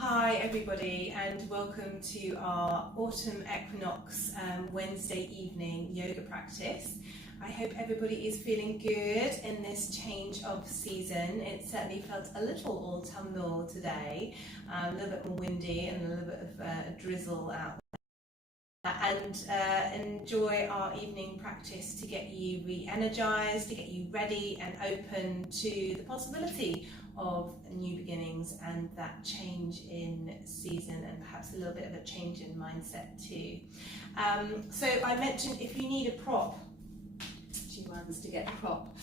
Hi everybody, and welcome to our Autumn Equinox Wednesday evening yoga practice. I hope everybody is feeling good in this change of season. It certainly felt a little autumnal today, a little bit more windy and a little bit of a drizzle out. Enjoy our evening practice to get you re-energized, to get you ready and open to the possibility of new beginnings and that change in season, and perhaps a little bit of a change in mindset too. So I mentioned if you need a prop, she runs to get a prop.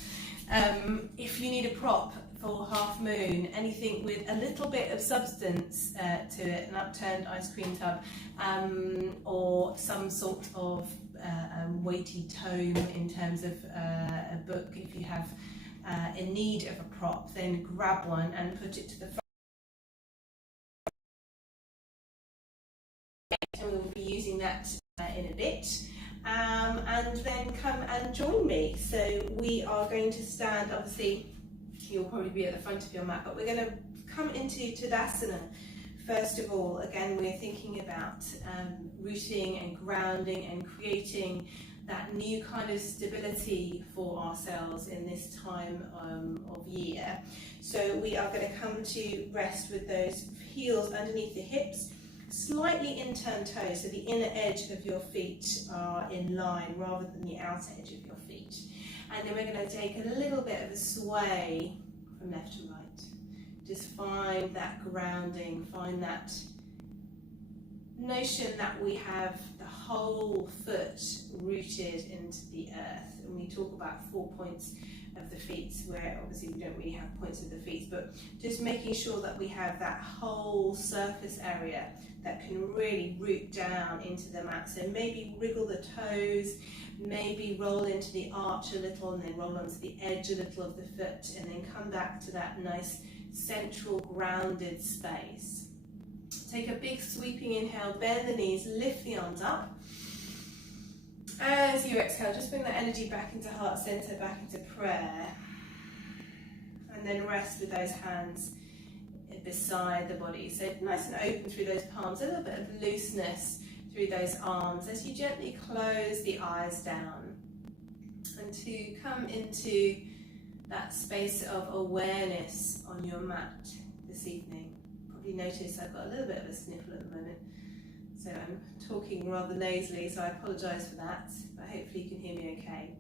If you need a prop for half moon, anything with a little bit of substance to it, an upturned ice cream tub, or some sort of weighty tome in terms of a book, if you have in need of a prop, then grab one and put it to the front. And we'll be using that in a bit. And then come and join me. So we are going to stand, obviously you'll probably be at the front of your mat, but we're going to come into Tadasana. First of all, again, we're thinking about rooting and grounding and creating that new kind of stability for ourselves in this time of year. So we are going to come to rest with those heels underneath the hips, slightly in-turned toes, so the inner edge of your feet are in line rather than the outer edge of your feet. And then we're going to take a little bit of a sway from left to right. Just find that grounding, find that notion that we have the whole foot rooted into the earth. And we talk about 4 points of the feet, where obviously we don't really have points of the feet, but just making sure that we have that whole surface area that can really root down into the mat. So maybe wriggle the toes, maybe roll into the arch a little, and then roll onto the edge a little of the foot, and then come back to that nice central grounded space. Take a big sweeping inhale, bend the knees, lift the arms up. As you exhale, just bring that energy back into heart center, back into prayer. And then rest with those hands beside the body. So nice and open through those palms, a little bit of looseness through those arms as you gently close the eyes down. And to come into that space of awareness on your mat this evening. Probably notice I've got a little bit of a sniffle at the moment, so I'm talking rather nasally, so I apologise for that, but hopefully you can hear me okay.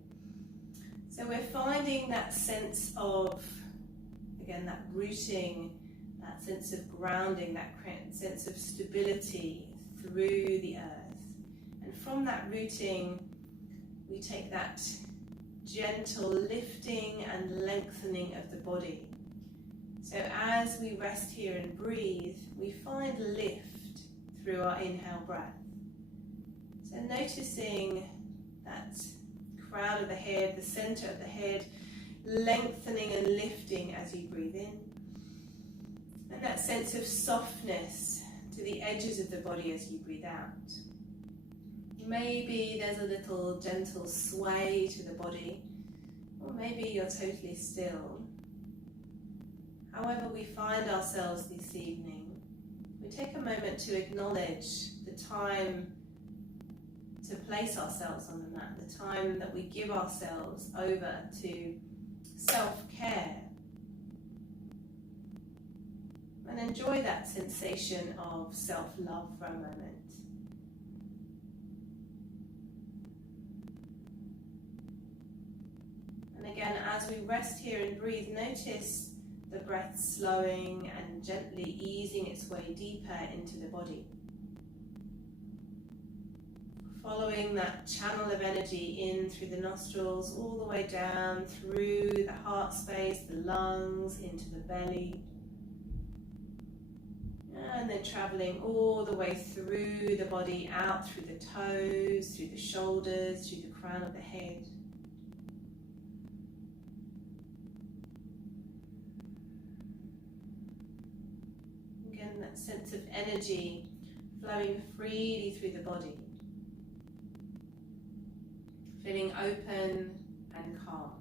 So we're finding that sense of, again, that rooting, that sense of grounding, that sense of stability through the earth. And from that rooting, we take that gentle lifting and lengthening of the body. So as we rest here and breathe, we find lift through our inhale breath. So noticing that crown of the head, the center of the head, lengthening and lifting as you breathe in. And that sense of softness to the edges of the body as you breathe out. Maybe there's a little gentle sway to the body, or maybe you're totally still. However we find ourselves this evening, we take a moment to acknowledge the time to place ourselves on the mat, the time that we give ourselves over to self-care. And enjoy that sensation of self-love for a moment. And again, as we rest here and breathe, notice the breath slowing and gently easing its way deeper into the body. Following that channel of energy in through the nostrils, all the way down through the heart space, the lungs, into the belly. And then traveling all the way through the body, out through the toes, through the shoulders, through the crown of the head. Again, that sense of energy flowing freely through the body. Feeling open and calm.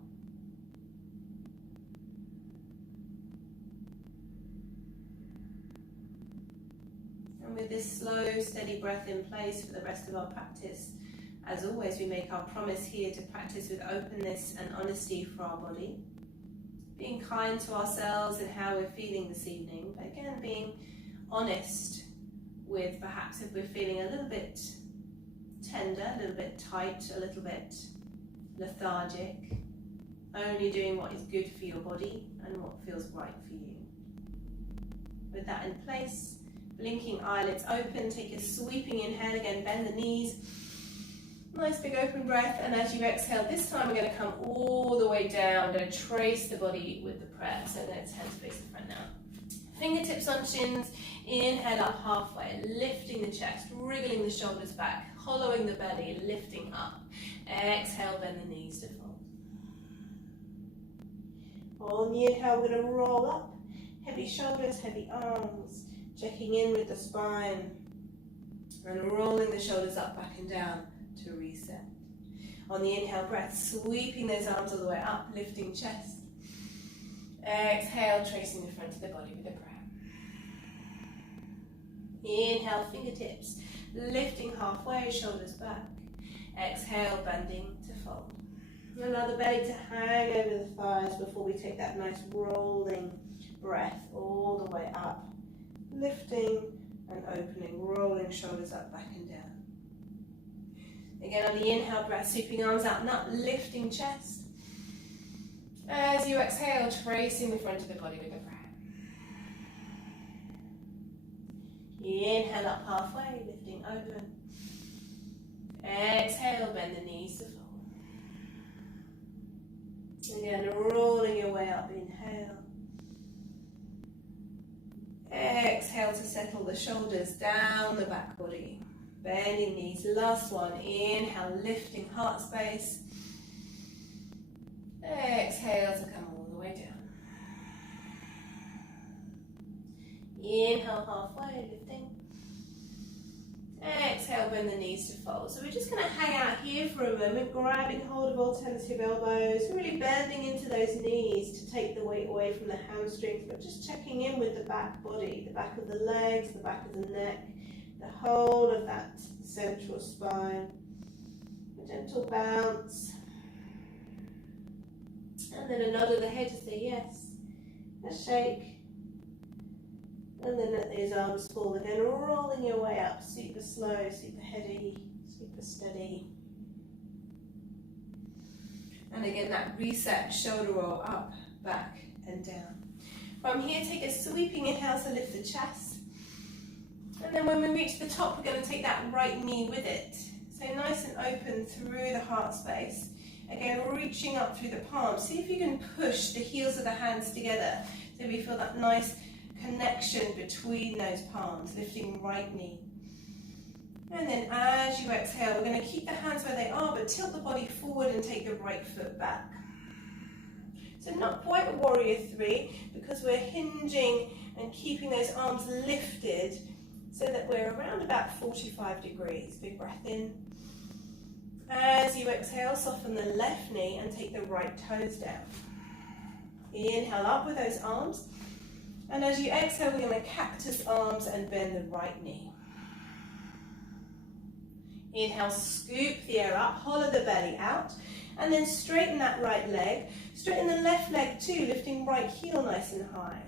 And with this slow, steady breath in place for the rest of our practice, as always, we make our promise here to practice with openness and honesty for our body. Being kind to ourselves and how we're feeling this evening, but again, being honest with perhaps if we're feeling a little bit tender, a little bit tight, a little bit lethargic, only doing what is good for your body and what feels right for you. With that in place, blinking eyelids open, take a sweeping inhale again, bend the knees, nice big open breath, and as you exhale, this time we're going to come all the way down. We're going to trace the body with the prayer, so let's hands face the front now. Fingertips on shins, inhale up halfway, lifting the chest, wriggling the shoulders back, hollowing the belly, lifting up. Exhale, bend the knees to fold. On the inhale, we're going to roll up, heavy shoulders, heavy arms, checking in with the spine, and rolling the shoulders up, back and down to reset. On the inhale breath, sweeping those arms all the way up, lifting chest. Exhale, tracing the front of the body with a prayer. Inhale, fingertips, lifting halfway, shoulders back. Exhale, bending to fold. Allow the belly to hang over the thighs before we take that nice rolling breath all the way up. Lifting and opening, rolling shoulders up, back and down. Again, on the inhale breath, sweeping arms out and up, lifting chest. As you exhale, tracing the front of the body with a prayer. Inhale up halfway, lifting open. Exhale, bend the knees to fold. Again, rolling your way up, inhale. Exhale to settle the shoulders down the back body. Bending knees, last one. Inhale, lifting heart space. Exhale to come all the way down. Inhale, halfway, lifting. Exhale, bend the knees to fold. So we're just going to hang out here for a moment, grabbing hold of alternative elbows, really bending into those knees to take the weight away from the hamstrings, but just checking in with the back body, the back of the legs, the back of the neck, the whole of that central spine. A gentle bounce. And then a nod of the head to say yes. A shake. And then let those arms fall again, rolling your way up, super slow, super heady, super steady. And again, that reset, shoulder roll up, back and down. From here, take a sweeping inhale to lift the chest. And then when we reach the top, we're going to take that right knee with it. So nice and open through the heart space. Again, reaching up through the palms. See if you can push the heels of the hands together so we feel that nice connection between those palms, lifting right knee. And then as you exhale, we're going to keep the hands where they are, but tilt the body forward and take the right foot back. So not quite a warrior three, because we're hinging and keeping those arms lifted so that we're around about 45 degrees. Big breath in. As you exhale, soften the left knee and take the right toes down. Inhale up with those arms. And as you exhale, we're going to cactus arms and bend the right knee. Inhale, scoop the air up, hollow the belly out, and then straighten that right leg. Straighten the left leg too, lifting right heel nice and high.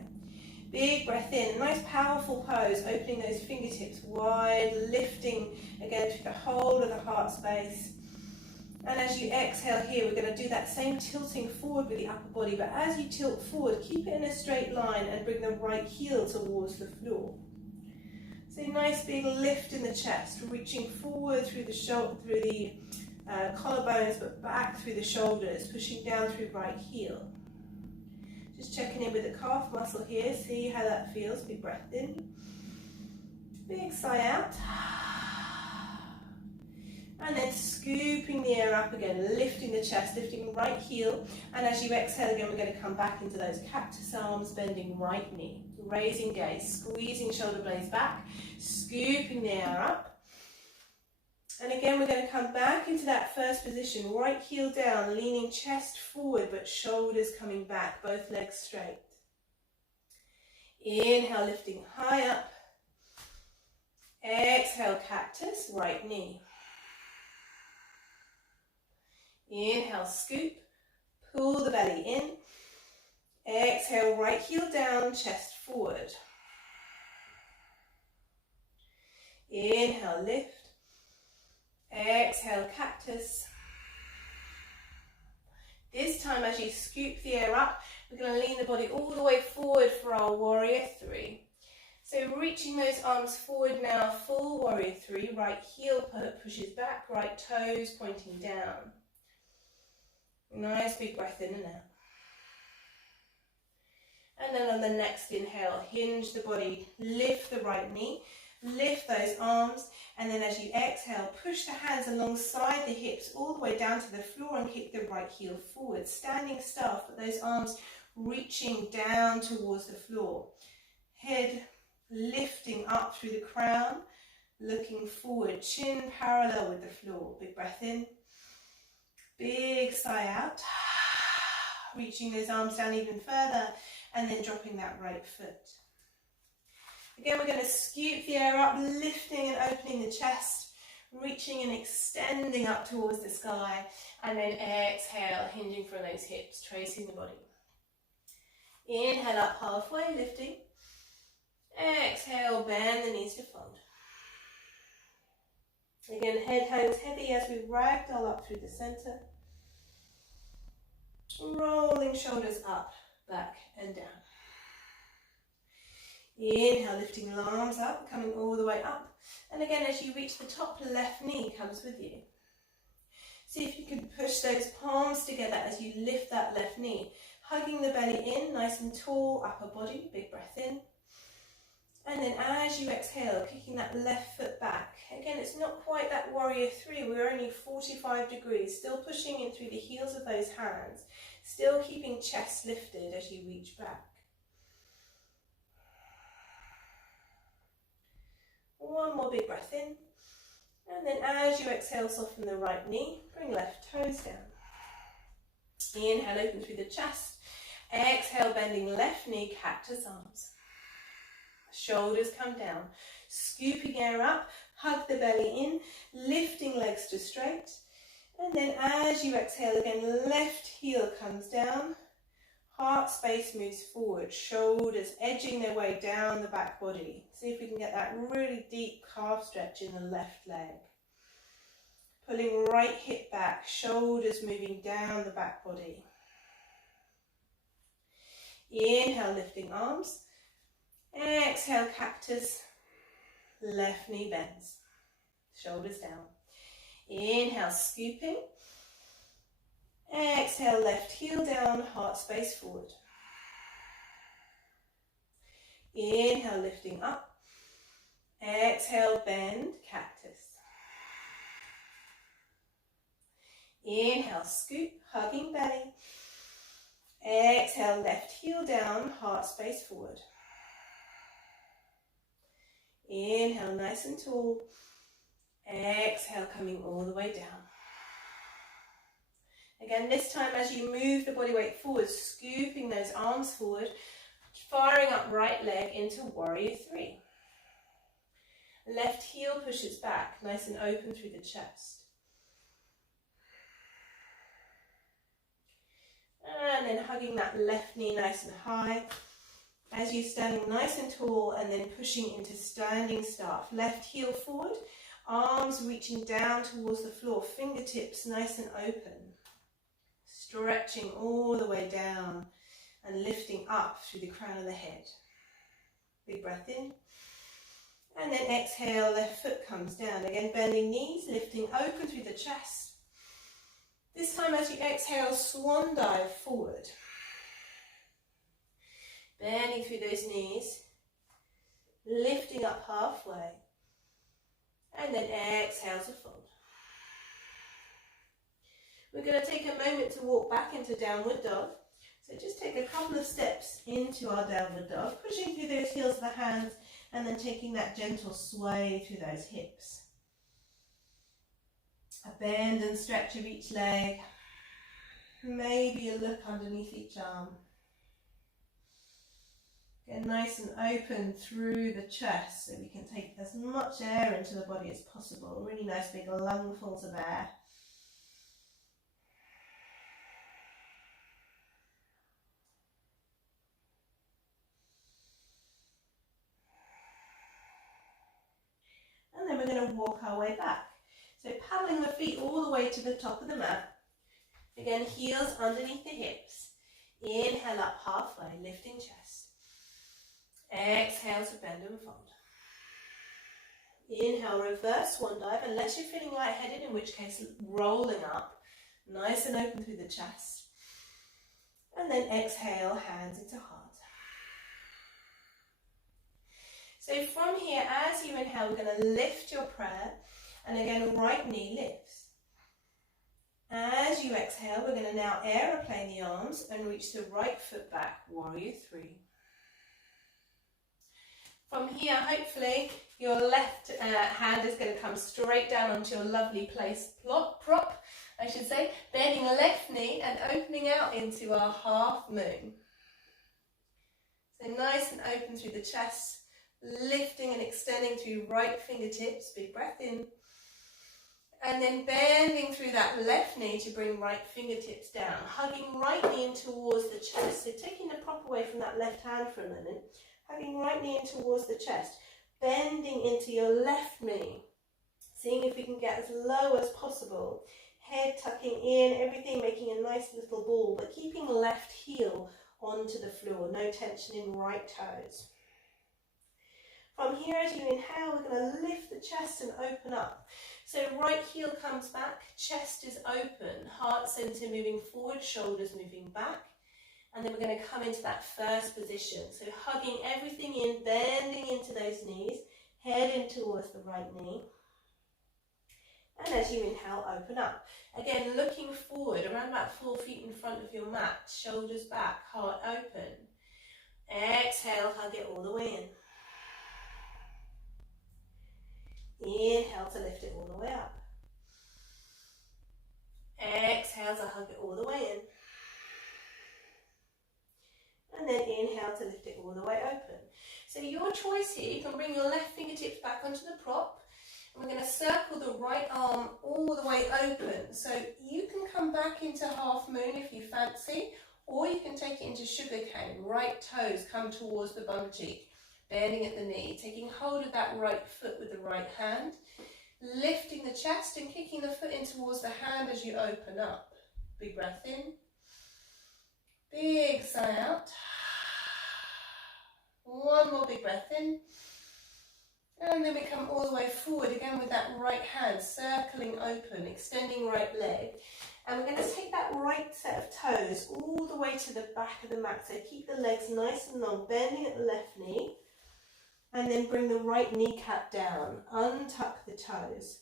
Big breath in, nice powerful pose, opening those fingertips wide, lifting again through the whole of the heart space. And as you exhale here, we're going to do that same tilting forward with the upper body, but as you tilt forward, keep it in a straight line and bring the right heel towards the floor. So nice big lift in the chest, reaching forward through the collarbones, but back through the shoulders, pushing down through right heel. Just checking in with the calf muscle here, see how that feels. Big breath in, big sigh out. And then scooping the air up again, lifting the chest, lifting right heel. And as you exhale again, we're going to come back into those cactus arms, bending right knee. Raising gaze, squeezing shoulder blades back, scooping the air up. And again, we're going to come back into that first position, right heel down, leaning chest forward, but shoulders coming back, both legs straight. Inhale, lifting high up. cactus, right knee. Inhale, scoop, pull the belly in. Exhale, right heel down, chest forward. Inhale, lift. Exhale, cactus. This time as you scoop the air up, we're going to lean the body all the way forward for our warrior three. So reaching those arms forward now, full warrior three. Right heel pushes back, right toes pointing down. Nice big breath in and out. And then on the next inhale, hinge the body, lift the right knee, lift those arms, and then as you exhale, push the hands alongside the hips all the way down to the floor and kick the right heel forward. Standing staff, but those arms reaching down towards the floor. Head lifting up through the crown, looking forward, chin parallel with the floor. Big breath in, big sigh out, reaching those arms down even further, and then dropping that right foot. Again, we're going to scoop the air up, lifting and opening the chest, reaching and extending up towards the sky, and then exhale, hinging from those hips, tracing the body. Inhale up halfway, lifting. Exhale, bend the knees to fold. Again, head hangs heavy as we ragdoll up through the center. Rolling shoulders up, back and down. Inhale, lifting the arms up, coming all the way up. And again, as you reach the top, left knee comes with you. See if you can push those palms together as you lift that left knee. Hugging the belly in, nice and tall, upper body, big breath in. And then as you exhale, kicking that left foot back. Again, it's not quite that warrior three. We're only 45 degrees, still pushing in through the heels of those hands. Still keeping chest lifted as you reach back. One more big breath in. And then as you exhale, soften the right knee. Bring left toes down. Inhale, open through the chest. Exhale, bending left knee, cactus arms. Shoulders come down. Scooping air up. Hug the belly in. Lifting legs to straight. And then as you exhale again, left heel comes down. Heart space moves forward. Shoulders edging their way down the back body. See if we can get that really deep calf stretch in the left leg. Pulling right hip back. Shoulders moving down the back body. Inhale, lifting arms. Exhale, cactus. Left knee bends. Shoulders down. Inhale, scooping. Exhale, left heel down, heart space forward. Inhale, lifting up. Exhale, bend, cactus. Inhale, scoop, hugging belly. Exhale, left heel down, heart space forward. Inhale, nice and tall. Exhale, coming all the way down. Again, this time as you move the body weight forward, scooping those arms forward, firing up right leg into warrior three. Left heel pushes back, nice and open through the chest. And then hugging that left knee nice and high. As you're standing nice and tall and then pushing into standing staff. Left heel forward, arms reaching down towards the floor, fingertips nice and open. Stretching all the way down and lifting up through the crown of the head. Big breath in. And then exhale, left foot comes down. Again, bending knees, lifting open through the chest. This time as you exhale, swan dive forward. Bending through those knees, lifting up halfway. And then exhale to fold. We're going to take a moment to walk back into downward dog. So just take a couple of steps into our downward dog, pushing through those heels of the hands and then taking that gentle sway through those hips. A bend and stretch of each leg. Maybe a look underneath each arm. Get nice and open through the chest so we can take as much air into the body as possible. Really nice big lungfuls of air. And then we're going to walk our way back. So paddling the feet all the way to the top of the mat. Again, heels underneath the hips. Inhale up halfway, lifting chest. Exhale to bend and fold. Inhale, reverse swan dive, unless you're feeling lightheaded, in which case rolling up, nice and open through the chest. And then exhale, hands into heart. So from here, as you inhale, we're going to lift your prayer, and again, right knee lifts. As you exhale, we're going to now aeroplane the arms and reach the right foot back, warrior three. From here, hopefully, your left hand is going to come straight down onto your lovely prop, I should say, bending left knee and opening out into our half moon. So nice and open through the chest, lifting and extending through right fingertips, big breath in. And then bending through that left knee to bring right fingertips down, hugging right knee in towards the chest. So taking the prop away from that left hand for a moment. Hugging right knee in towards the chest, bending into your left knee, seeing if we can get as low as possible, head tucking in, everything making a nice little ball, but keeping left heel onto the floor, no tension in right toes. From here, as you inhale, we're going to lift the chest and open up. So right heel comes back, chest is open, heart center moving forward, shoulders moving back. And then we're going to come into that first position. So hugging everything in, bending into those knees, head in towards the right knee. And as you inhale, open up. Again, looking forward, around about 4 feet in front of your mat, shoulders back, heart open. Exhale, hug it all the way in. Inhale to lift it all the way up. Exhale to hug it all the way in. And then inhale to lift it all the way open. So your choice here, you can bring your left fingertips back onto the prop. And we're going to circle the right arm all the way open. So you can come back into half moon if you fancy, or you can take it into sugar cane. Right toes come towards the bum cheek, bending at the knee, taking hold of that right foot with the right hand, lifting the chest and kicking the foot in towards the hand as you open up. Big breath in. Big sigh out. One more big breath in. And then we come all the way forward again with that right hand, circling open, extending right leg. And we're going to take that right set of toes all the way to the back of the mat. So keep the legs nice and long, bending at the left knee. And then bring the right kneecap down, untuck the toes.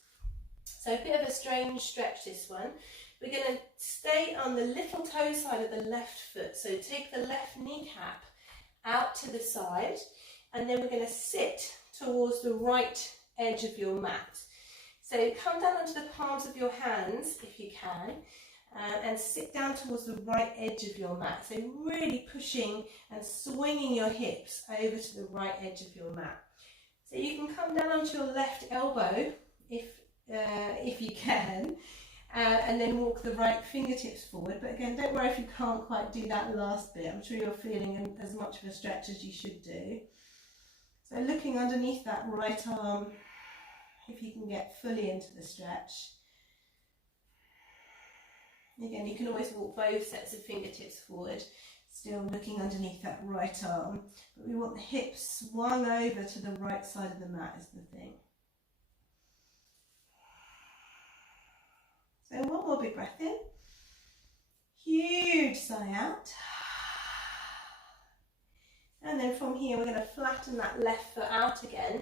So a bit of a strange stretch this one. We're going to stay on the little toe side of the left foot. So take the left kneecap out to the side, and then we're going to sit towards the right edge of your mat. So come down onto the palms of your hands, if you can, and sit down towards the right edge of your mat. So really pushing and swinging your hips over to the right edge of your mat. So you can come down onto your left elbow, if you can, and then walk the right fingertips forward. But again, don't worry if you can't quite do that last bit. I'm sure you're feeling as much of a stretch as you should do. So looking underneath that right arm, if you can get fully into the stretch. Again, you can always walk both sets of fingertips forward, still looking underneath that right arm. But we want the hips swung over to the right side of the mat is the thing. So one more big breath in. Huge sigh out. And then from here, we're going to flatten that left foot out again.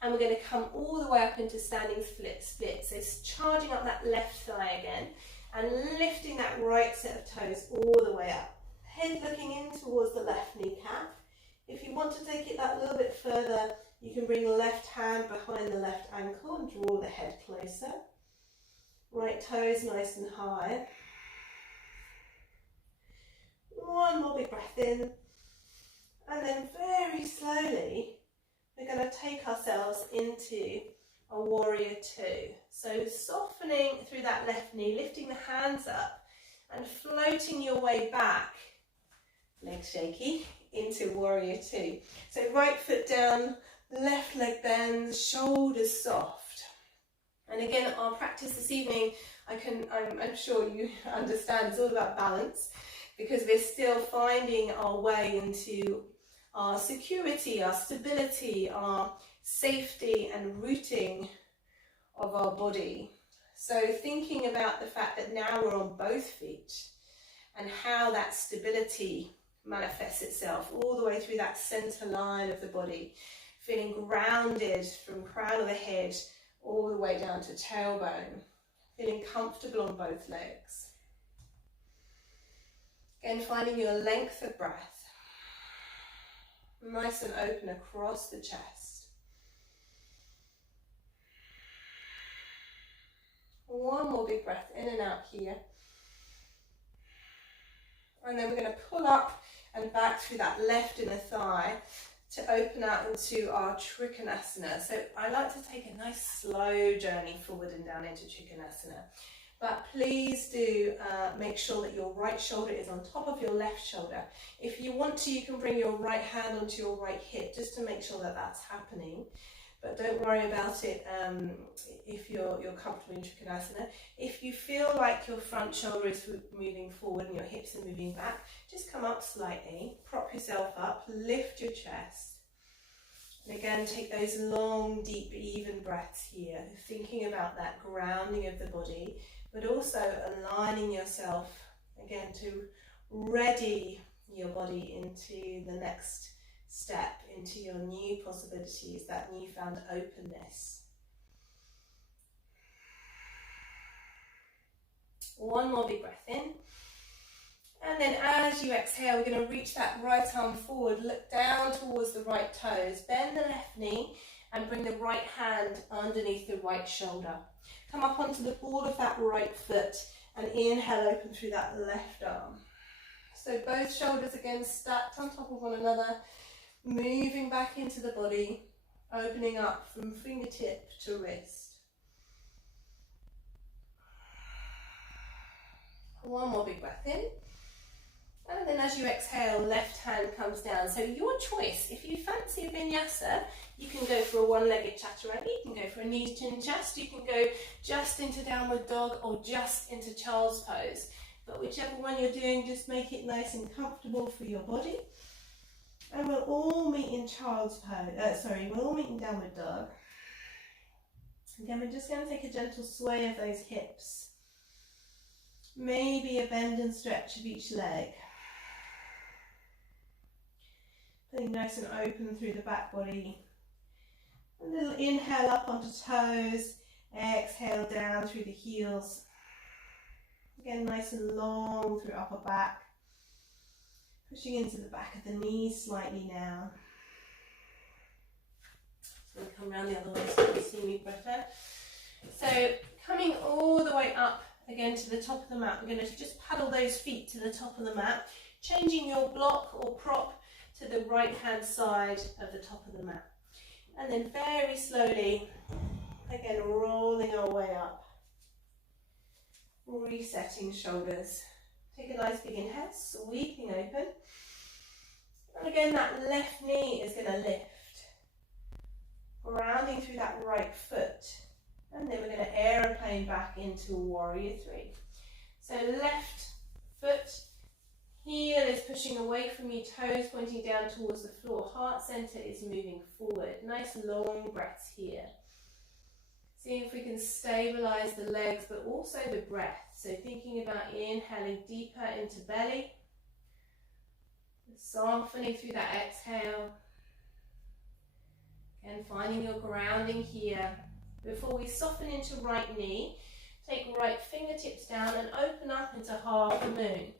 And we're going to come all the way up into standing split. So charging up that left thigh again. And lifting that right set of toes all the way up. Head looking in towards the left kneecap. If you want to take it that little bit further, you can bring the left hand behind the left ankle and draw the head closer. Right toes nice and high. One more big breath in. And then very slowly, we're going to take ourselves into a warrior two. So softening through that left knee, lifting the hands up and floating your way back, legs shaky, into warrior two. So right foot down, left leg bends, shoulders soft. And again, our practice this evening, I'm sure you understand, is all about balance, because we're still finding our way into our security, our stability, our safety and rooting of our body. So thinking about the fact that now we're on both feet and how that stability manifests itself all the way through that center line of the body, feeling grounded from crown of the head all the way down to tailbone, feeling comfortable on both legs. Again, finding your length of breath, nice and open across the chest. One more big breath in and out here. And then we're going to pull up and back through that left inner thigh to open out into our Trikonasana. So I like to take a nice slow journey forward and down into Trikonasana. But please do make sure that your right shoulder is on top of your left shoulder. If you want to, you can bring your right hand onto your right hip just to make sure that that's happening. But don't worry about it if you're comfortable in Trikonasana. If you feel like your front shoulder is moving forward and your hips are moving back, just come up slightly, prop yourself up, lift your chest. And again, take those long, deep, even breaths here, thinking about that grounding of the body, but also aligning yourself, again, to ready your body into the next step, into your new possibilities, that newfound openness. One more big breath in. And then as you exhale, we're going to reach that right arm forward, look down towards the right toes, bend the left knee and bring the right hand underneath the right shoulder. Come up onto the ball of that right foot and inhale, open through that left arm. So both shoulders again stacked on top of one another, moving back into the body, opening up from fingertip to wrist. One more big breath in. And then as you exhale, left hand comes down. So your choice. If you fancy a vinyasa, you can go for a one-legged chaturanga, you can go for a knees, chin, chest, you can go just into downward dog or just into child's pose. But whichever one you're doing, just make it nice and comfortable for your body. And we'll all meet in child's pose, we'll all meet in downward dog. Again, we're just going to take a gentle sway of those hips. Maybe a bend and stretch of each leg. Feeling nice and open through the back body. A little inhale up onto toes, exhale down through the heels. Again, nice and long through upper back. Pushing into the back of the knees slightly now. So we'll come around the other way so you can see me better. So coming all the way up again to the top of the mat, we're going to just paddle those feet to the top of the mat, changing your block or prop to the right hand side of the top of the mat. And then very slowly, again rolling our way up, resetting shoulders. Take a nice big inhale, sweeping open. And again, that left knee is going to lift, grounding through that right foot. And then we're going to aeroplane back into warrior three. So left foot, heel is pushing away from you, toes pointing down towards the floor. Heart center is moving forward. Nice long breaths here. Seeing if we can stabilize the legs, but also the breath. So thinking about inhaling deeper into belly, softening through that exhale, and finding your grounding here. Before we soften into right knee, take right fingertips down and open up into half a moon.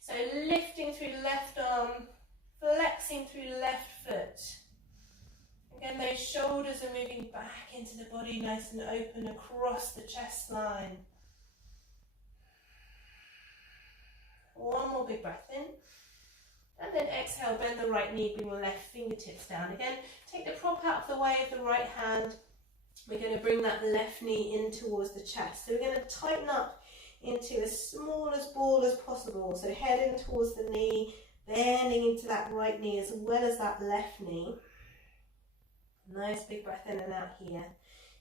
So lifting through left arm, flexing through left foot. Again, those shoulders are moving back into the body, nice and open across the chest line. One more big breath in. And then exhale, bend the right knee, bring the left fingertips down. Again, take the prop out of the way of the right hand. We're going to bring that left knee in towards the chest. So we're going to tighten up into as small as ball as possible. So head in towards the knee, bending into that right knee as well as that left knee. Nice big breath in and out here.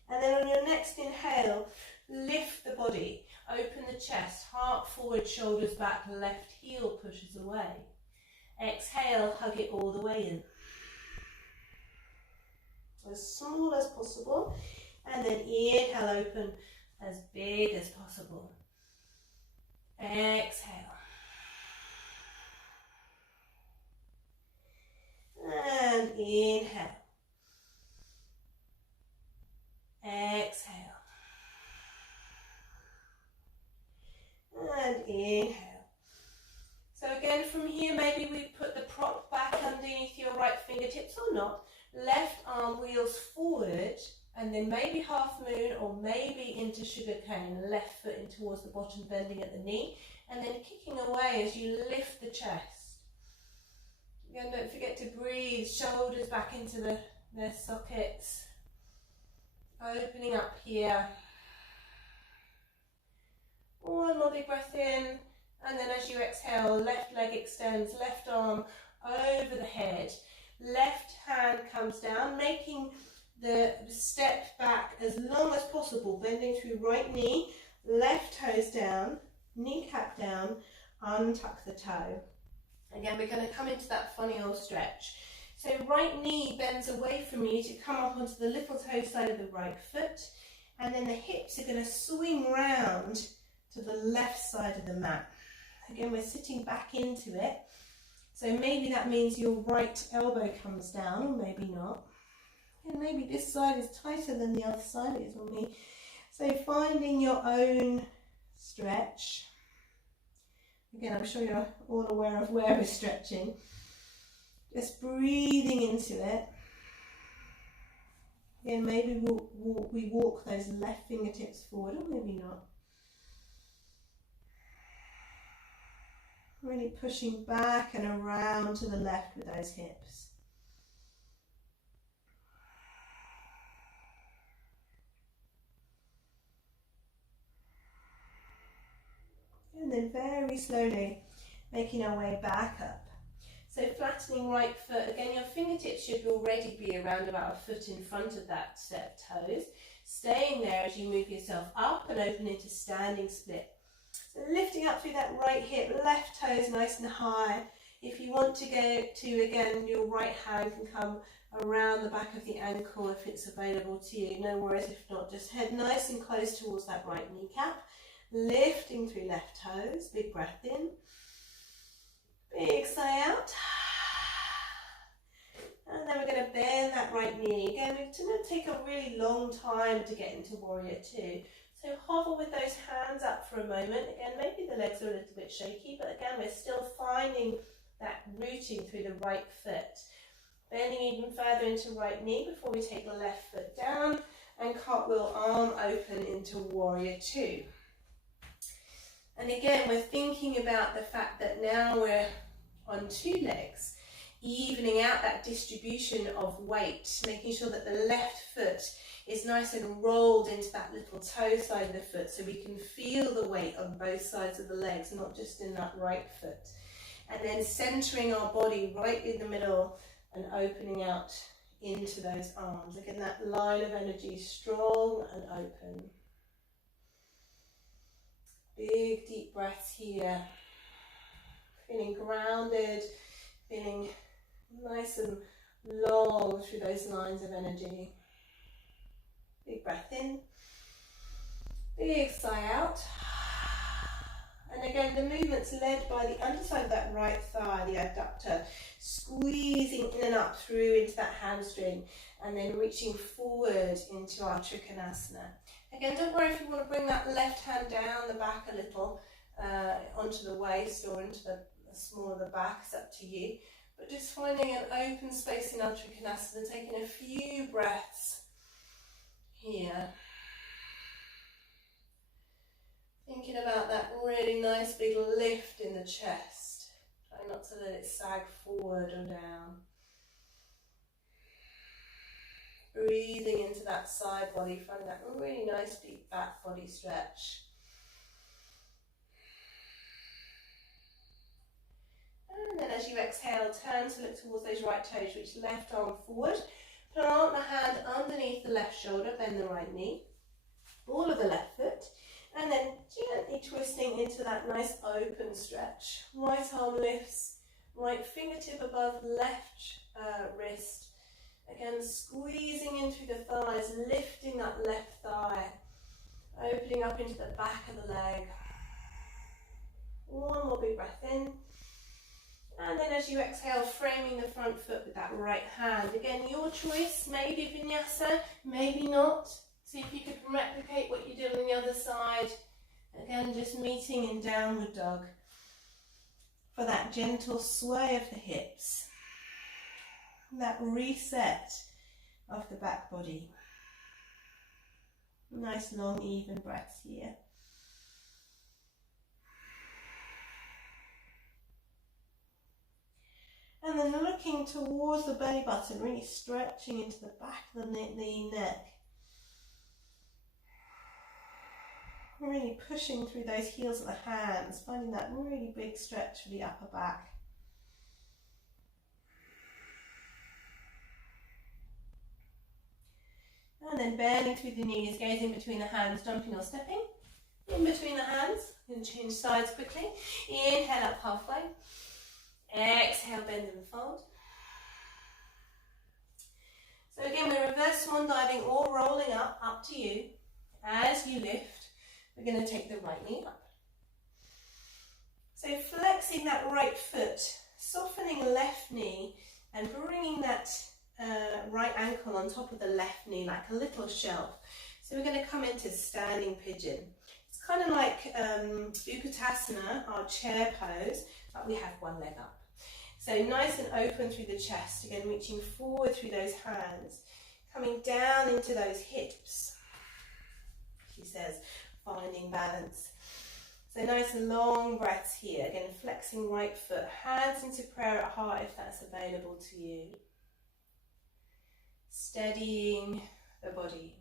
And then on your next inhale, lift the body, open the chest, heart forward, shoulders back, left heel pushes away. Exhale, hug it all the way in. As small as possible. And then inhale, open as big as possible. Exhale. And inhale. Exhale. And inhale. So again, from here, maybe we put the prop back underneath your right fingertips or not. Left arm wheels forward, and then maybe half moon or maybe into sugar cane. Left foot in towards the bottom, bending at the knee, and then kicking away as you lift the chest. Again, don't forget to breathe, shoulders back into their sockets. Opening up here. One more big breath in, and then as you exhale, left leg extends, left arm over the head. Left hand comes down, making the step back as long as possible, bending through right knee, left toes down, kneecap down, untuck the toe. Again, we're going to come into that funny old stretch. So right knee bends away from you to come up onto the little toe side of the right foot, and then the hips are going to swing round to the left side of the mat. Again, we're sitting back into it. So maybe that means your right elbow comes down, or maybe not. And maybe this side is tighter than the other side, it is on me. So finding your own stretch. Again, I'm sure you're all aware of where we're stretching. Just breathing into it. Again, maybe we walk those left fingertips forward, or maybe not. Really pushing back and around to the left with those hips. And then very slowly making our way back up. So flattening right foot, again your fingertips should already be around about a foot in front of that set of toes. Staying there as you move yourself up and open into standing split. So lifting up through that right hip, left toes nice and high. If you want to go to, again, your right hand can come around the back of the ankle if it's available to you. No worries if not, just head nice and close towards that right kneecap. Lifting through left toes, big breath in. Big sigh out. And then we're going to bend that right knee. Again, it's going to take a really long time to get into Warrior Two. So hover with those hands up for a moment. Again, maybe the legs are a little bit shaky, but again, we're still finding that rooting through the right foot. Bending even further into right knee before we take the left foot down and cartwheel arm open into Warrior Two. And again, we're thinking about the fact that now we're on two legs, evening out that distribution of weight, making sure that the left foot is nice and rolled into that little toe side of the foot so we can feel the weight on both sides of the legs, not just in that right foot. And then centering our body right in the middle and opening out into those arms. Again, that line of energy strong and open. Big deep breaths here. Feeling grounded, feeling nice and long through those lines of energy. Big breath in, big sigh out. And again, the movement's led by the underside of that right thigh, the adductor, squeezing in and up through into that hamstring, and then reaching forward into our Trikonasana. Again, don't worry if you want to bring that left hand down the back a little, onto the waist or into the small of the back, it's up to you. But just finding an open space in our Trikonasana, taking a few breaths here. Thinking about that really nice big lift in the chest. Try not not to let it sag forward or down. Breathing into that side body, finding that really nice deep back body stretch. And then as you exhale, turn to look towards those right toes, reach left arm forward. Plant the hand underneath the left shoulder, bend the right knee. Ball of the left foot. And then gently twisting into that nice open stretch. Right arm lifts, right fingertip above left wrist. Again, squeezing in through the thighs, lifting that left thigh. Opening up into the back of the leg. One more big breath in. And then as you exhale, framing the front foot with that right hand. Again, your choice, maybe vinyasa, maybe not. See if you can replicate what you did on the other side. Again, just meeting in downward dog for that gentle sway of the hips. That reset of the back body. Nice long even breaths here. And then looking towards the belly button, really stretching into the back of the neck. Really pushing through those heels of the hands, finding that really big stretch for the upper back. And then bending through the knees, gazing between the hands, jumping or stepping. In between the hands, and change sides quickly. Inhale up halfway. Exhale, bend and fold. So again, we're reverse swan diving or rolling up to you. As you lift, we're going to take the right knee up. So flexing that right foot, softening left knee, and bringing that right ankle on top of the left knee like a little shelf. So we're going to come into standing pigeon. It's kind of like Utkatasana, our chair pose, but we have one leg up. So nice and open through the chest, again reaching forward through those hands, coming down into those hips, she says, finding balance. So nice and long breaths here, again flexing right foot, hands into prayer at heart if that's available to you. Steadying the body.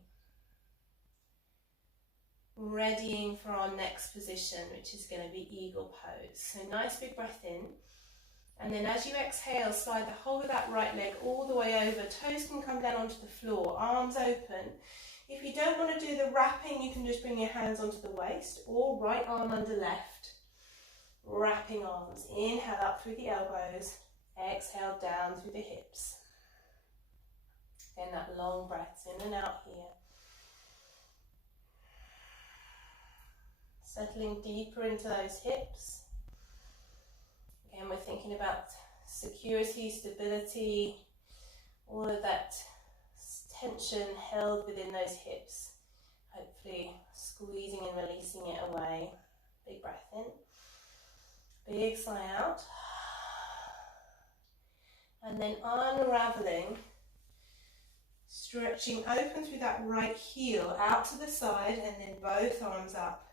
Readying for our next position, which is going to be eagle pose. So nice big breath in. And then as you exhale, slide the whole of that right leg all the way over. Toes can come down onto the floor, arms open. If you don't want to do the wrapping, you can just bring your hands onto the waist or right arm under left. Wrapping arms. Inhale up through the elbows. Exhale down through the hips. Again, that long breaths in and out here. Settling deeper into those hips. Again, we're thinking about security, stability, all of that tension held within those hips. Hopefully squeezing and releasing it away. Big breath in. Big sigh out. And then unraveling, stretching open through that right heel out to the side and then both arms up.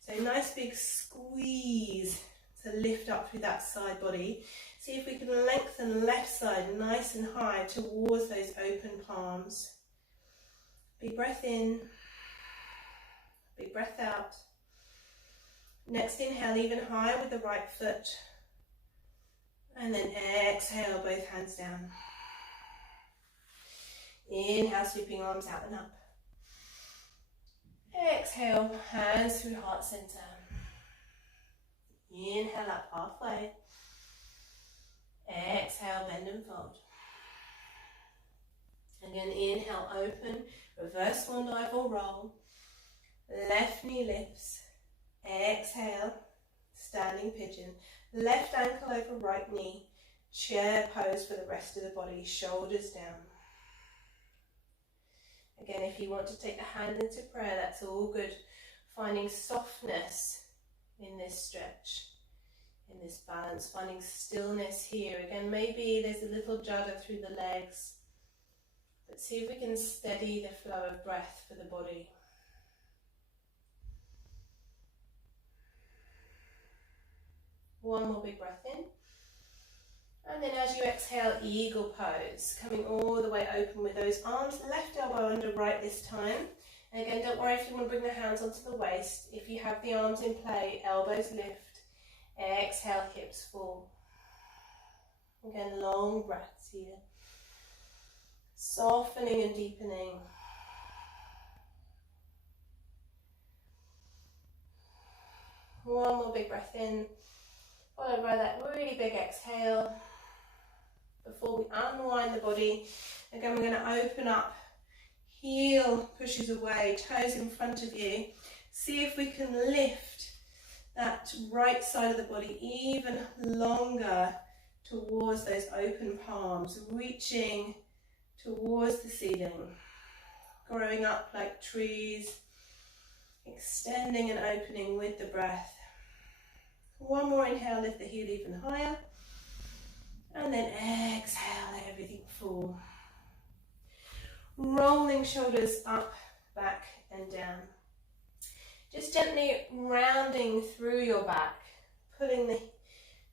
So nice big squeeze to lift up through that side body. See if we can lengthen left side nice and high towards those open palms. Big breath in, big breath out. Next inhale even higher with the right foot. And then exhale, both hands down. Inhale, sweeping arms out and up. Exhale, hands through heart center. Inhale up halfway. Exhale, bend and fold. Again, inhale, open, reverse swan dive or roll. Left knee lifts. Exhale, standing pigeon. Left ankle over right knee. Chair pose for the rest of the body, shoulders down. Again, if you want to take the hand into prayer, that's all good. Finding softness in this stretch, in this balance, finding stillness here. Again, maybe there's a little judder through the legs, but see if we can steady the flow of breath for the body. One more big breath in. And then as you exhale, eagle pose, coming all the way open with those arms, left elbow under right this time. And again, don't worry if you want to bring the hands onto the waist. If you have the arms in play, elbows lift. Exhale, hips fall. Again, long breaths here. Softening and deepening. One more big breath in, followed by that really big exhale. Before we unwind the body, again, we're going to open up. Heel pushes away, toes in front of you. See if we can lift that right side of the body even longer towards those open palms, reaching towards the ceiling, growing up like trees, extending and opening with the breath. One more inhale, lift the heel even higher, and then exhale, let everything fall. Rolling shoulders up, back and down. Just gently rounding through your back, pulling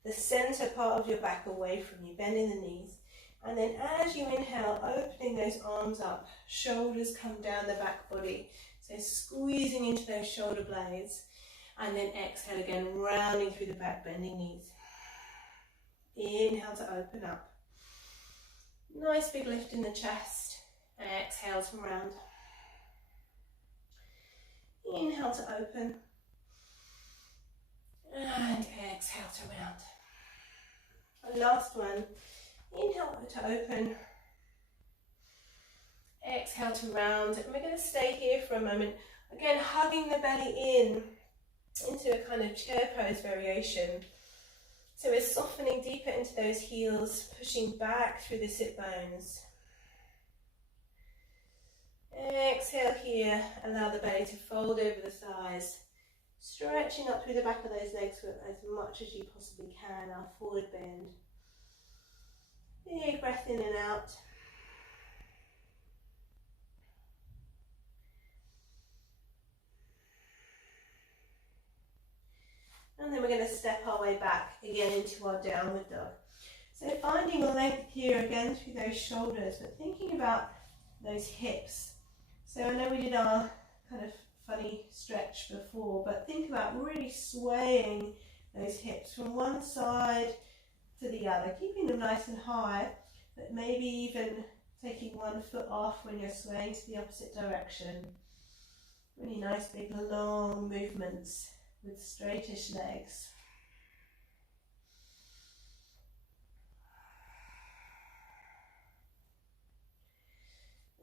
the center part of your back away from you, bending the knees. And then as you inhale, opening those arms up, shoulders come down the back body. So squeezing into those shoulder blades. And then exhale again, rounding through the back, bending knees. Inhale to open up. Nice big lift in the chest. Exhale to round. Inhale to open. And exhale to round. And last one. Inhale to open. Exhale to round. And we're going to stay here for a moment. Again, hugging the belly in into a kind of chair pose variation. So we're softening deeper into those heels, pushing back through the sit bones. Exhale here, allow the belly to fold over the thighs, stretching up through the back of those legs for as much as you possibly can, our forward bend. Big breath in and out. And then we're going to step our way back again into our downward dog. So finding a length here again through those shoulders, but thinking about those hips. So I know we did our kind of funny stretch before, but think about really swaying those hips from one side to the other, keeping them nice and high, but maybe even taking one foot off when you're swaying to the opposite direction. Really nice big long movements with straightish legs.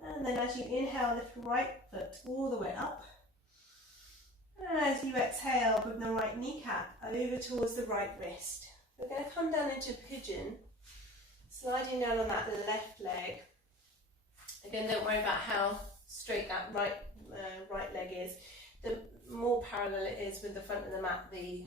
And then as you inhale, lift right foot all the way up. And as you exhale, bring the right kneecap over towards the right wrist. We're going to come down into pigeon, sliding down on that left leg. Again, don't worry about how straight that right leg is. The more parallel it is with the front of the mat, the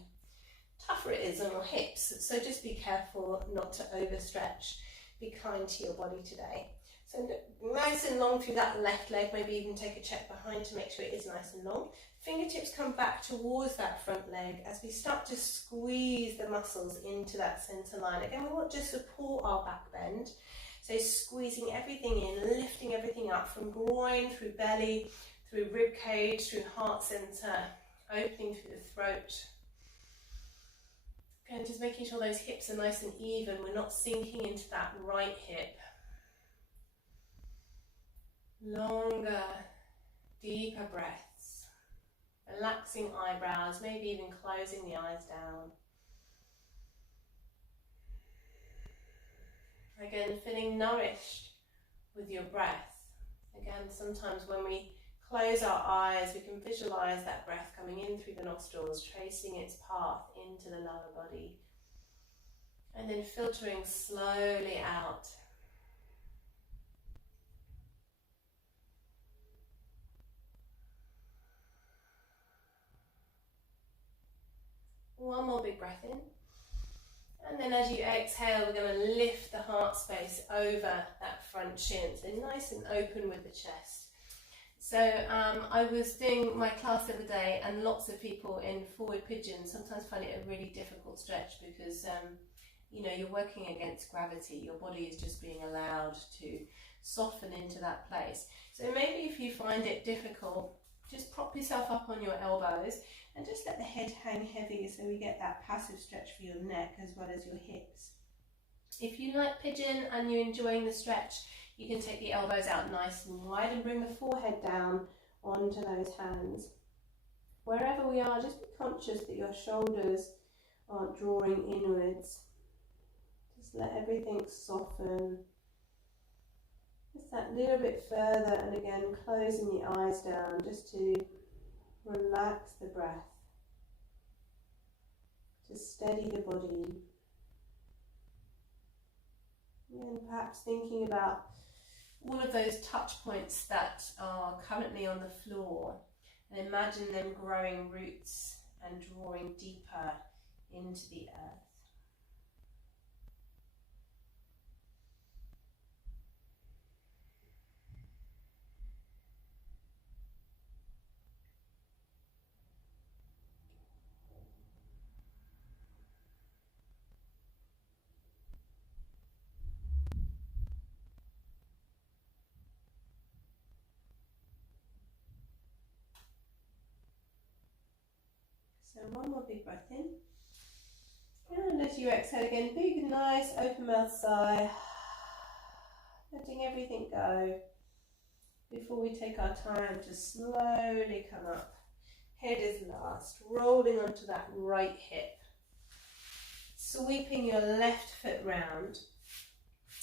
tougher it is on your hips. So just be careful not to overstretch. Be kind to your body today. So nice and long through that left leg, maybe even take a check behind to make sure it is nice and long. Fingertips come back towards that front leg as we start to squeeze the muscles into that center line. Again, we want to support our back bend. So squeezing everything in, lifting everything up from groin through belly, through rib cage, through heart center, opening through the throat. Again, just making sure those hips are nice and even. We're not sinking into that right hip. Longer, deeper breaths. Relaxing eyebrows, maybe even closing the eyes down. Again, feeling nourished with your breath. Again, sometimes when we close our eyes, we can visualize that breath coming in through the nostrils, tracing its path into the lower body. And then filtering slowly out. One more big breath in. And then as you exhale, we're going to lift the heart space over that front shin. So nice and open with the chest. So I was doing my class the other day, and lots of people in forward pigeon sometimes find it a really difficult stretch because you know, you're working against gravity. Your body is just being allowed to soften into that place. So maybe if you find it difficult, just prop yourself up on your elbows and just let the head hang heavy so we get that passive stretch for your neck as well as your hips. If you like pigeon and you're enjoying the stretch, you can take the elbows out nice and wide and bring the forehead down onto those hands. Wherever we are, just be conscious that your shoulders aren't drawing inwards. Just let everything soften. Just that little bit further, and again closing the eyes down just to relax the breath. To steady the body. And perhaps thinking about all of those touch points that are currently on the floor, and imagine them growing roots and drawing deeper into the earth. So one more big breath in. And as you exhale again, big, nice, open mouth sigh. Letting everything go before we take our time to slowly come up. Head is last, rolling onto that right hip. Sweeping your left foot round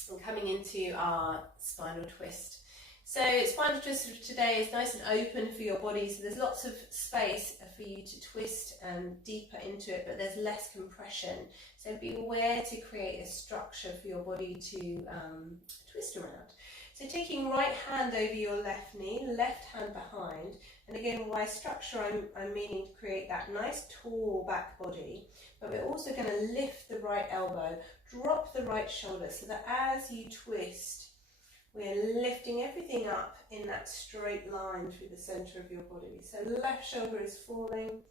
and coming into our spinal twist. So spinal twist for today is nice and open for your body, so there's lots of space for you to twist deeper into it, but there's less compression. So be aware to create a structure for your body to twist around. So taking right hand over your left knee, left hand behind, and again by structure I'm meaning to create that nice tall back body, but we're also going to lift the right elbow, drop the right shoulder, so that as you twist, we're lifting everything up in that straight line through the centre of your body. So left shoulder is falling,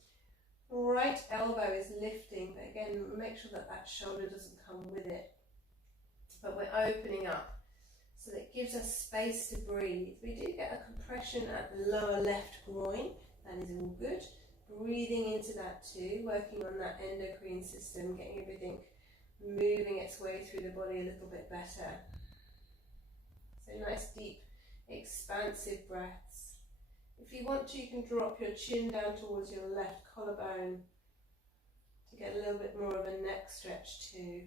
right elbow is lifting, but again, make sure that that shoulder doesn't come with it. But we're opening up, so that gives us space to breathe. We do get a compression at the lower left groin, that is all good. Breathing into that too, working on that endocrine system, getting everything moving its way through the body a little bit better. So nice, deep, expansive breaths. If you want to, you can drop your chin down towards your left collarbone to get a little bit more of a neck stretch too.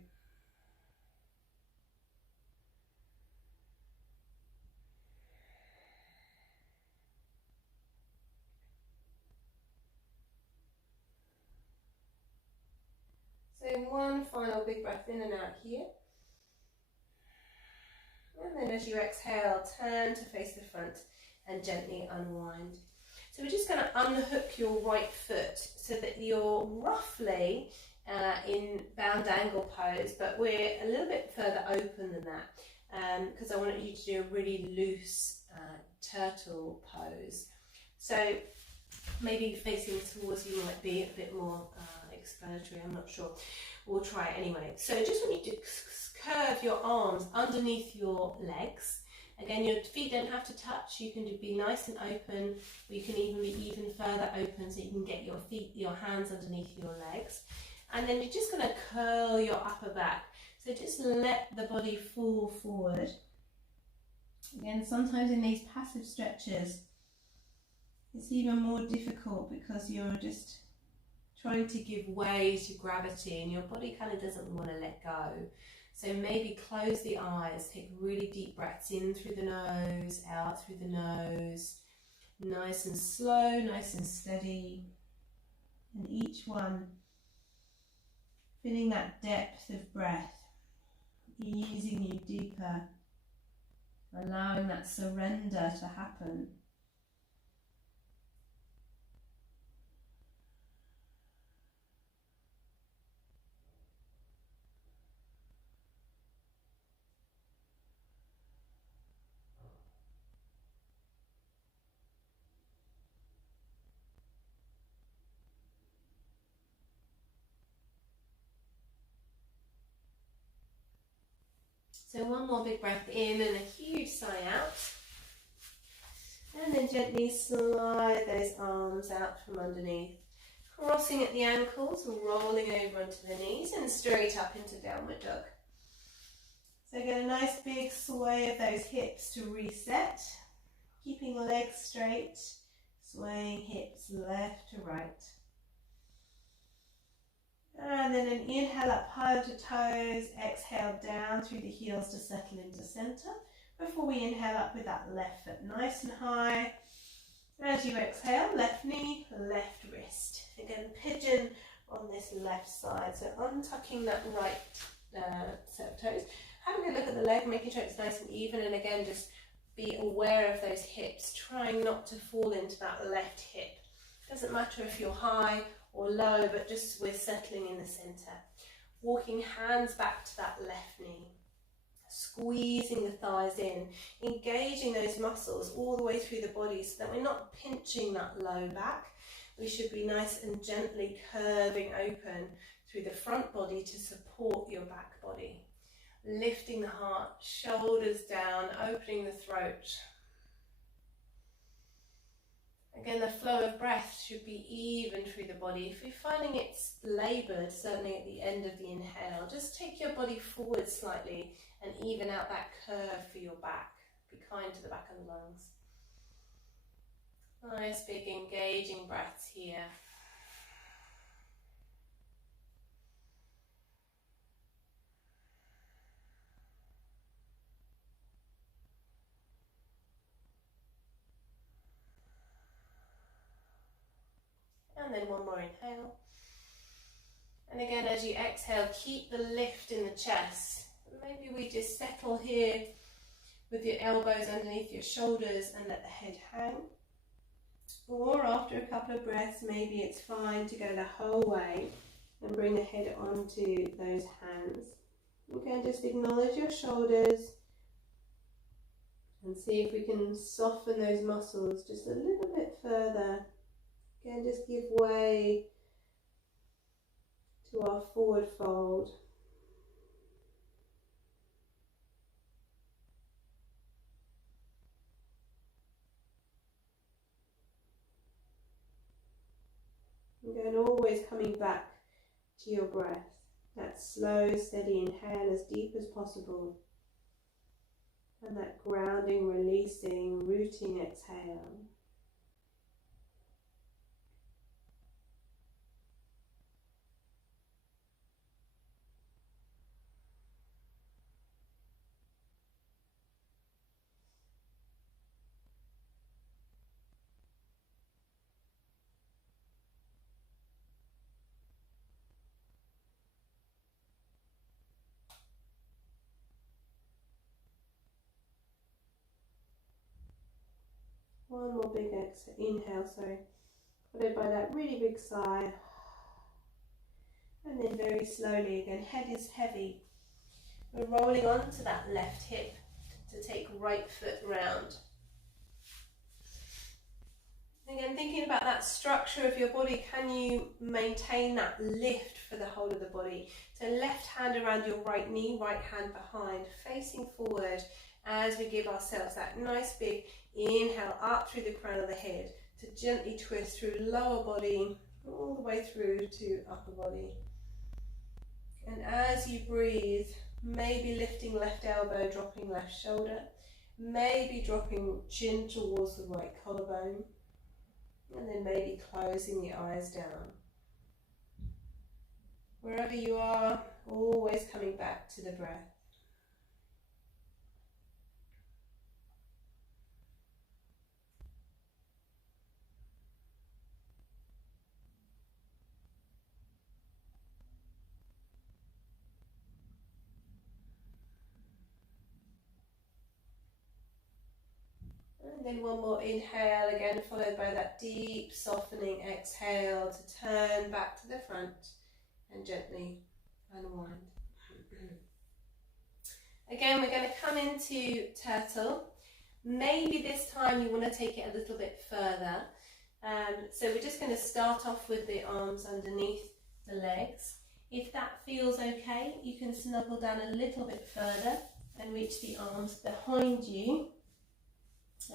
So one final big breath in and out here. And then as you exhale, turn to face the front and gently unwind. So we're just going to unhook your right foot so that you're roughly in bound angle pose, but we're a little bit further open than that because I want you to do a really loose turtle pose. So maybe facing towards you might be a bit more explanatory, I'm not sure. We'll try it anyway. So just want you to curve your arms underneath your legs. Again, your feet don't have to touch. You can be nice and open, or you can even be even further open so you can get your hands underneath your legs. And then you're just going to curl your upper back. So just let the body fall forward. Again, sometimes in these passive stretches, it's even more difficult because you're just trying to give way to gravity and your body kind of doesn't want to let go. So maybe close the eyes, take really deep breaths in through the nose, out through the nose. Nice and slow, nice and steady. And each one feeling that depth of breath, easing you deeper, allowing that surrender to happen. So one more big breath in and a huge sigh out. And then gently slide those arms out from underneath, crossing at the ankles, rolling over onto the knees and straight up into downward dog. So get a nice big sway of those hips to reset, keeping legs straight, swaying hips left to right. And then an inhale up high onto toes, exhale down through the heels to settle into center. Before we inhale up with that left foot nice and high. As you exhale, left knee, left wrist. Again, pigeon on this left side. So untucking that right set of toes. Having a look at the leg, making sure it's nice and even. And again, just be aware of those hips. Trying not to fall into that left hip. Doesn't matter if you're high or low, but just we're settling in the center. Walking hands back to that left knee. Squeezing the thighs in, engaging those muscles all the way through the body so that we're not pinching that low back. We should be nice and gently curving open through the front body to support your back body. Lifting the heart, shoulders down, opening the throat. Again, the flow of breath should be even through the body. If you're finding it's laboured, certainly at the end of the inhale, just take your body forward slightly and even out that curve for your back. Be kind to the back of the lungs. Nice big engaging breaths here. And then one more inhale. And again, as you exhale, keep the lift in the chest. Maybe we just settle here with your elbows underneath your shoulders and let the head hang. Or after a couple of breaths, maybe it's fine to go the whole way and bring the head onto those hands. Again, just acknowledge your shoulders and see if we can soften those muscles just a little bit further. Again, just give way to our forward fold. Again, always coming back to your breath. That slow, steady inhale as deep as possible. And that grounding, releasing, rooting exhale. One more big inhale, followed by that really big sigh. And then very slowly again, head is heavy. We're rolling onto that left hip to take right foot round. Again, thinking about that structure of your body, can you maintain that lift for the whole of the body? So left hand around your right knee, right hand behind, facing forward as we give ourselves that nice big inhale up through the crown of the head to gently twist through lower body all the way through to upper body. And as you breathe, maybe lifting left elbow, dropping left shoulder, maybe dropping chin towards the right collarbone, and then maybe closing the eyes down. Wherever you are, always coming back to the breath. And then one more inhale again, followed by that deep softening exhale to turn back to the front and gently unwind. Again, we're going to come into turtle. Maybe this time you want to take it a little bit further. So we're just going to start off with the arms underneath the legs. If that feels okay, you can snuggle down a little bit further and reach the arms behind you.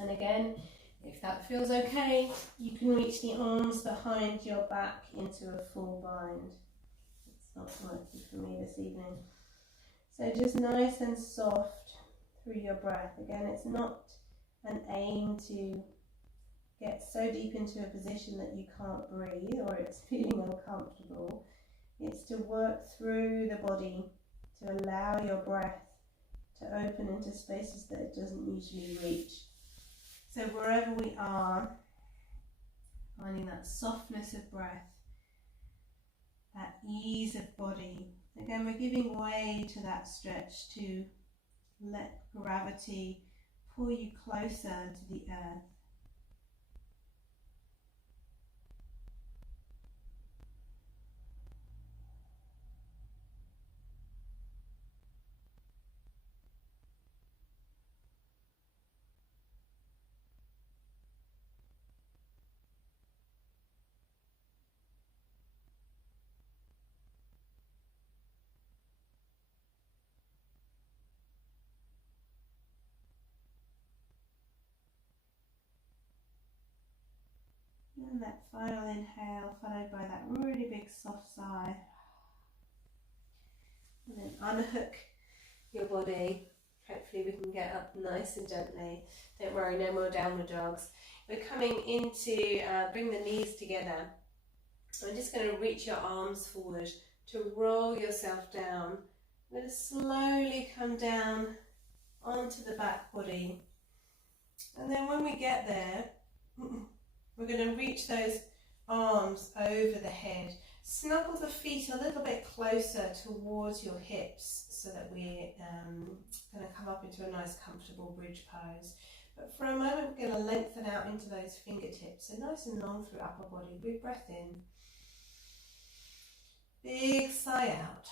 And again, if that feels okay, you can reach the arms behind your back into a full bind. It's not working for me this evening. So just nice and soft through your breath. Again, it's not an aim to get so deep into a position that you can't breathe or it's feeling uncomfortable. It's to work through the body to allow your breath to open into spaces that it doesn't usually reach. So wherever we are, finding that softness of breath, that ease of body. Again, we're giving way to that stretch to let gravity pull you closer to the earth. And that final inhale followed by that really big soft sigh. And then unhook your body. Hopefully we can get up nice and gently. Don't worry, no more downward dogs. We're coming into, bring the knees together. I'm just going to reach your arms forward to roll yourself down. I'm going to slowly come down onto the back body. And then when we get there, we're going to reach those arms over the head. Snuggle the feet a little bit closer towards your hips so that we're going to come up into a nice comfortable bridge pose. But for a moment we're going to lengthen out into those fingertips. So nice and long through upper body. Big breath in. Big sigh out.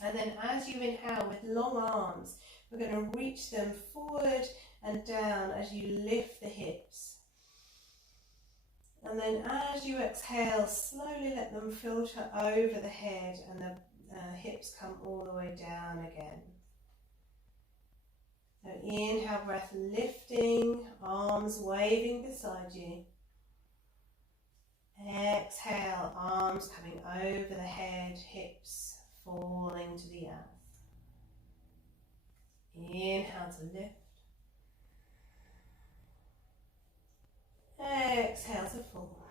And then as you inhale with long arms, we're going to reach them forward and down as you lift the hips. And then as you exhale, slowly let them filter over the head and the hips come all the way down again. So inhale, breath lifting, arms waving beside you. Exhale, arms coming over the head, hips falling to the earth. Inhale to lift. Exhale to fall.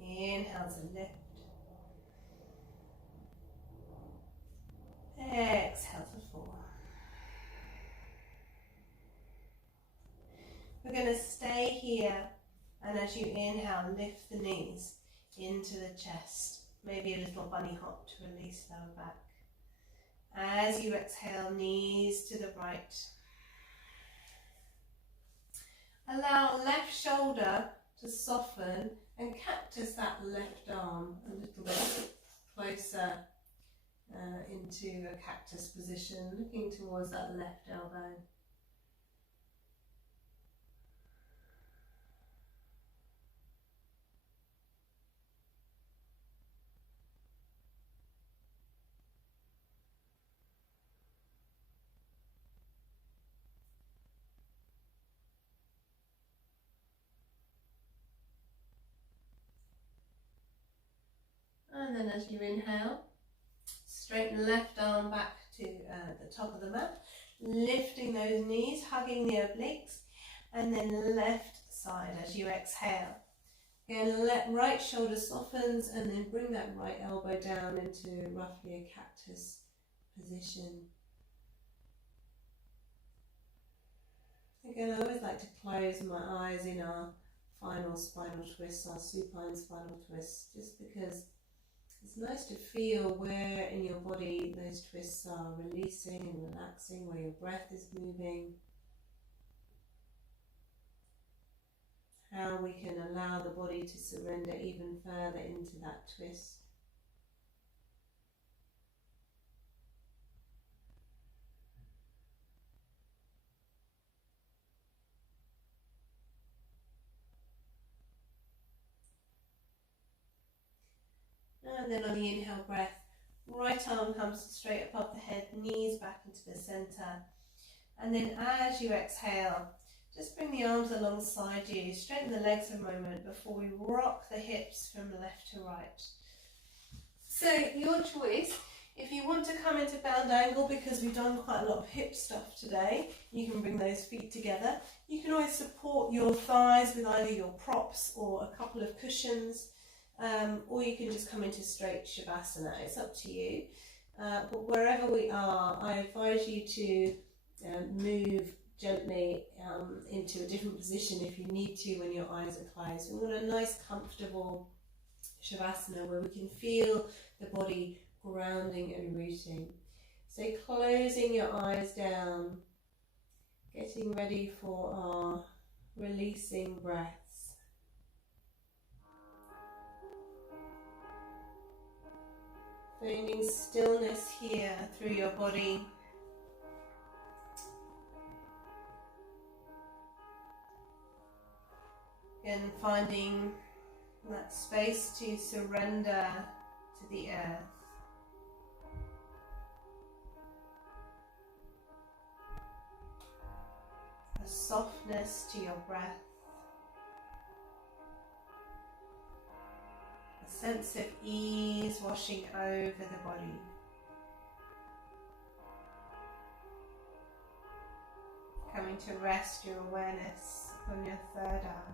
Inhale to lift. Exhale to fall. We're going to stay here, and as you inhale, lift the knees into the chest. Maybe a little bunny hop to release lower back. As you exhale, knees to the right. Allow left shoulder to soften and cactus that left arm a little bit closer into a cactus position, looking towards that left elbow. And then as you inhale, straighten left arm back to the top of the mat, lifting those knees, hugging the obliques, and then left side as you exhale. Again, let right shoulder softens and then bring that right elbow down into roughly a cactus position. Again, I always like to close my eyes in our final spinal twist, our supine spinal twist, just because it's nice to feel where in your body those twists are releasing and relaxing, where your breath is moving. How we can allow the body to surrender even further into that twist. And then on the inhale breath, right arm comes straight above the head, knees back into the centre. And then as you exhale, just bring the arms alongside you, straighten the legs a moment before we rock the hips from left to right. So your choice, if you want to come into bound angle because we've done quite a lot of hip stuff today, you can bring those feet together. You can always support your thighs with either your props or a couple of cushions, or you can just come into straight Shavasana. It's up to you. But wherever we are, I advise you to move gently into a different position if you need to when your eyes are closed. We want a nice comfortable Shavasana where we can feel the body grounding and rooting. So closing your eyes down, getting ready for our releasing breaths. Finding stillness here through your body. And finding that space to surrender to the earth. A softness to your breath. A sense of ease washing over the body. Coming to rest your awareness on your third eye.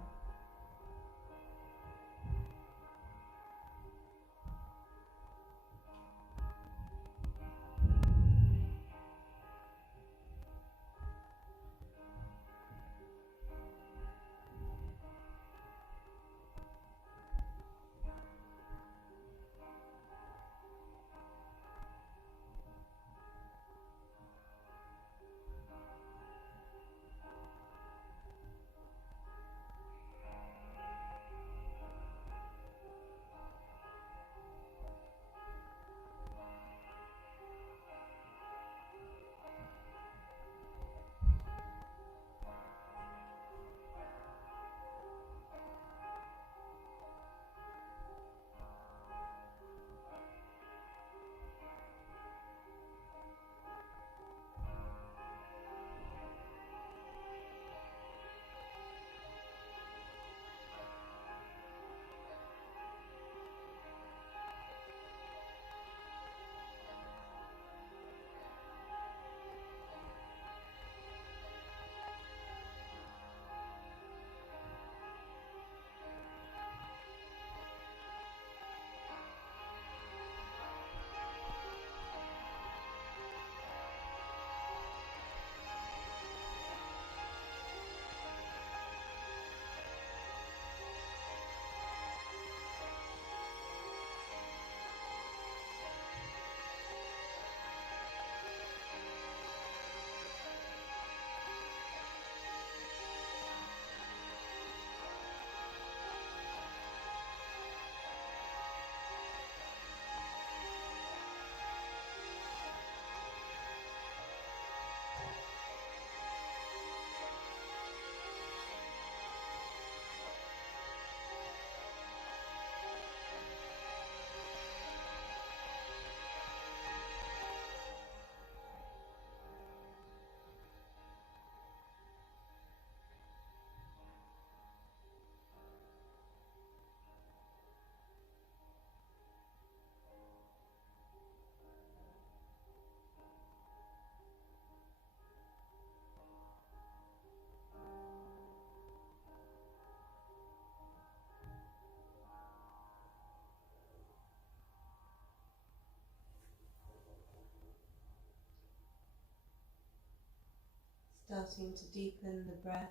Starting to deepen the breath.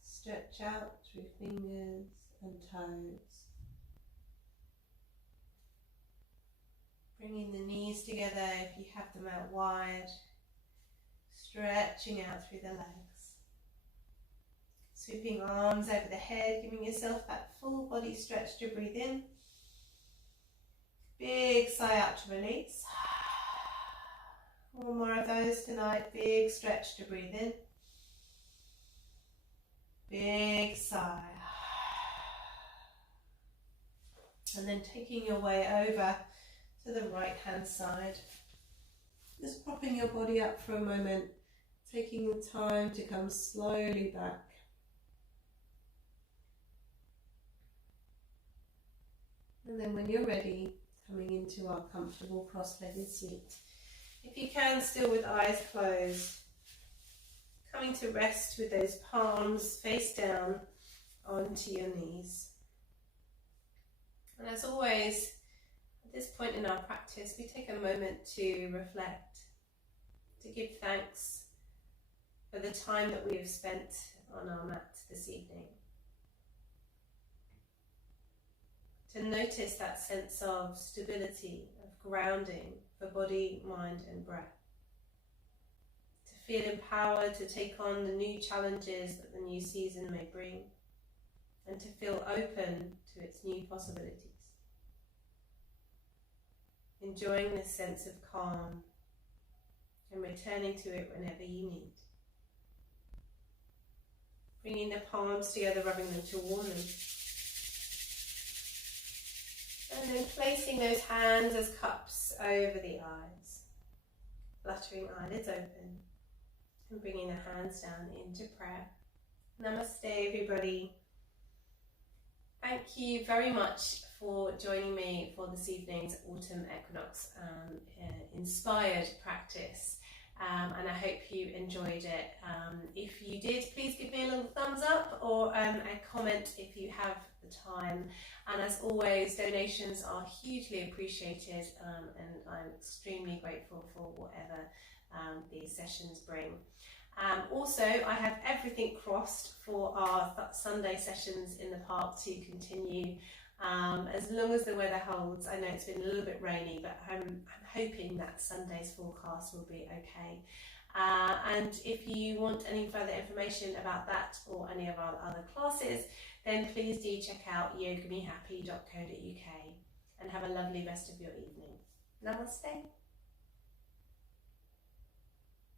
Stretch out through fingers and toes. Bringing the knees together if you have them out wide. Stretching out through the legs. Sweeping arms over the head, giving yourself that full body stretch to breathe in. Big sigh out to release. One more of those tonight. Big stretch to breathe in. Big sigh. And then taking your way over to the right hand side. Just propping your body up for a moment, taking the time to come slowly back. And then when you're ready, coming into our comfortable cross-legged seat. If you can, still with eyes closed, coming to rest with those palms face down onto your knees. And as always, at this point in our practice, we take a moment to reflect, to give thanks for the time that we have spent on our mat this evening. To notice that sense of stability, of grounding for body, mind and breath. To feel empowered to take on the new challenges that the new season may bring, and to feel open to its new possibilities. Enjoying this sense of calm and returning to it whenever you need. Bringing the palms together, rubbing them to warm them. And then placing those hands as cups over the eyes. Fluttering eyelids open. And bringing the hands down into prayer. Namaste, everybody. Thank you very much for joining me for this evening's Autumn Equinox inspired practice. And I hope you enjoyed it. If you did, please give me a little thumbs up or a comment if you have the time. And as always, donations are hugely appreciated, and I'm extremely grateful for whatever these sessions bring. Also, I have everything crossed for our Sunday sessions in the park to continue as long as the weather holds. I know it's been a little bit rainy, but I'm hoping that Sunday's forecast will be okay. And if you want any further information about that or any of our other classes, then please do check out yogamihappy.co.uk and have a lovely rest of your evening. Namaste.